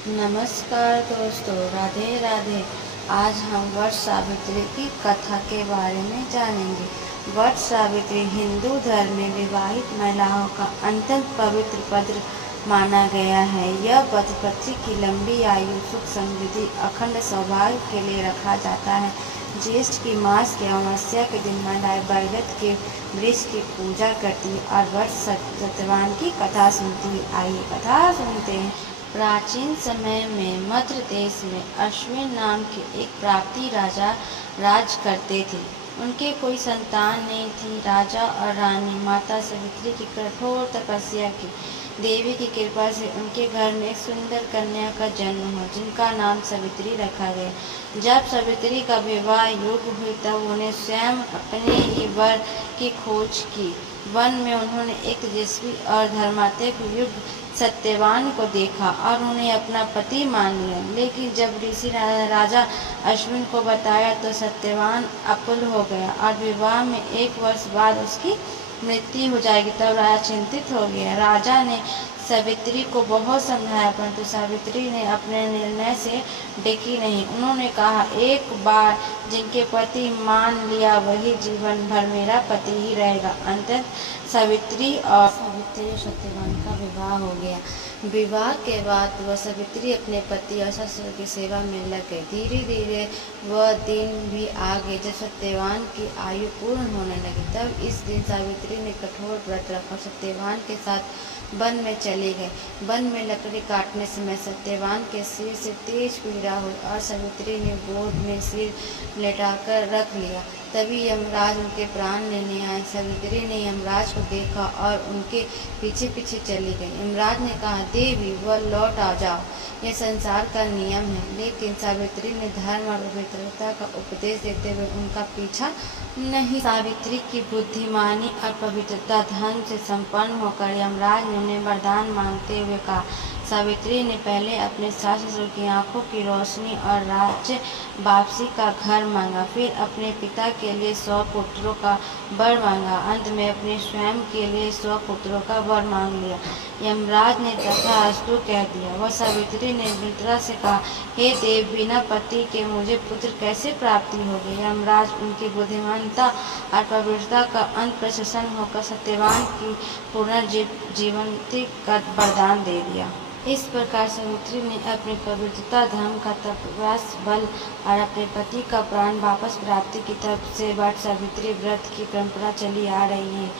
नमस्कार दोस्तों, राधे राधे। आज हम वट सावित्री की कथा के बारे में जानेंगे। वट सावित्री हिंदू धर्म में विवाहित महिलाओं का अत्यंत पवित्र पद माना गया है। यह व्रत पति की लंबी आयु, सुख समृद्धि, अखंड सौभाग्य के लिए रखा जाता है। ज्येष्ठ की मास के अमावस्या के दिन महिलाएं बैलत के वृक्ष की पूजा करती और वट सत्यवान की कथा सुनती है। आइए कथा सुनते हैं। प्राचीन समय में मध्य देश में अश्विन नाम के एक प्राप्ति राजा राज करते थे। उनके कोई संतान नहीं थी। राजा और रानी माता सावित्री की कठोर तपस्या की देवी की कृपा से उनके घर में एक सुंदर कन्या का जन्म हुआ, जिनका नाम सावित्री रखा गया। जब सावित्री का विवाह योग हुई तब उन्हें स्वयं अपने ही वर की खोज की। वन में उन्होंने एक तेजस्वी और धर्मात्मक युग सत्यवान को देखा और उन्हें अपना पति मान लिया। लेकिन जब ऋषि राजा अश्विन को बताया तो सत्यवान अकुल हो गया और विवाह में 1 वर्ष बाद उसकी मृत्यु हो जाएगी। तब राजा चिंतित हो गया। राजा ने सावित्री को बहुत समझाया, परंतु सावित्री ने अपने निर्णय से डिगी नहीं। उन्होंने कहा, एक बार जिनके पति मान लिया वही जीवन भर मेरा पति ही रहेगा। अंततः सावित्री और सत्यवान का विवाह हो गया। विवाह के बाद वह सावित्री अपने पति और ससुर की सेवा में लग गई। धीरे धीरे वह दिन भी आ गए जब सत्यवान की आयु पूर्ण होने लगी। तब इस दिन सावित्री ने कठोर व्रत रखा और सत्यवान के साथ वन में चले गए। वन में लकड़ी काटने समय सत्यवान के सिर से तेज पीड़ा हुई और सावित्री ने गोद में सिर लेटाकर रख लिया। तभी यमराज उनके प्राण लेने आए। सावित्री ने यमराज को देखा और उनके पीछे पीछे चली गई। यमराज ने कहा, देवी वह लौट आ जाओ, यह संसार का नियम है। लेकिन सावित्री ने धर्म और पवित्रता का उपदेश देते हुए उनका पीछा नहीं। सावित्री की बुद्धिमानी और पवित्रता धन से संपन्न होकर यमराज ने उन्हें वरदान मांगते हुए कहा। सावित्री ने पहले अपने सास ससुर की आंखों की रोशनी और राज्य वापसी का घर मांगा, फिर अपने पिता के लिए 100 पुत्रों का वर मांगा, अंत में अपने स्वयं के लिए 100 पुत्रों का वर मांग लिया। यमराज ने तथास्तु कह दिया। वह सावित्री ने मित्रा से कहा, हे देव, बिना पति के मुझे पुत्र कैसे प्राप्ति होगी। यमराज उनकी बुद्धिमानता और पवित्रता का अंत प्रसन्न होकर सत्यवान की पुनर्जीवंती का वरदान दे दिया। इस प्रकार सावित्री ने अपनी पवित्रता, धर्म का तपस्या बल और अपने पति का प्राण वापस प्राप्ति की तरफ से वट सावित्री व्रत की परंपरा चली आ रही है।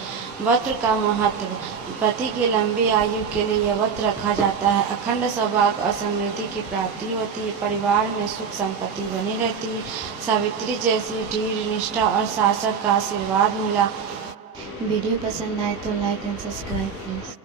व्रत का महत्व। पति की लंबी आयु के लिए यह व्रत रखा जाता है। अखंड सौभाग्य और समृद्धि की प्राप्ति होती है। परिवार में सुख संपत्ति बनी रहती है। सावित्री जैसी धीर, निष्ठा और शासक का आशीर्वाद मिला। वीडियो पसंद आए तो लाइक एंड सब्सक्राइब प्लीज।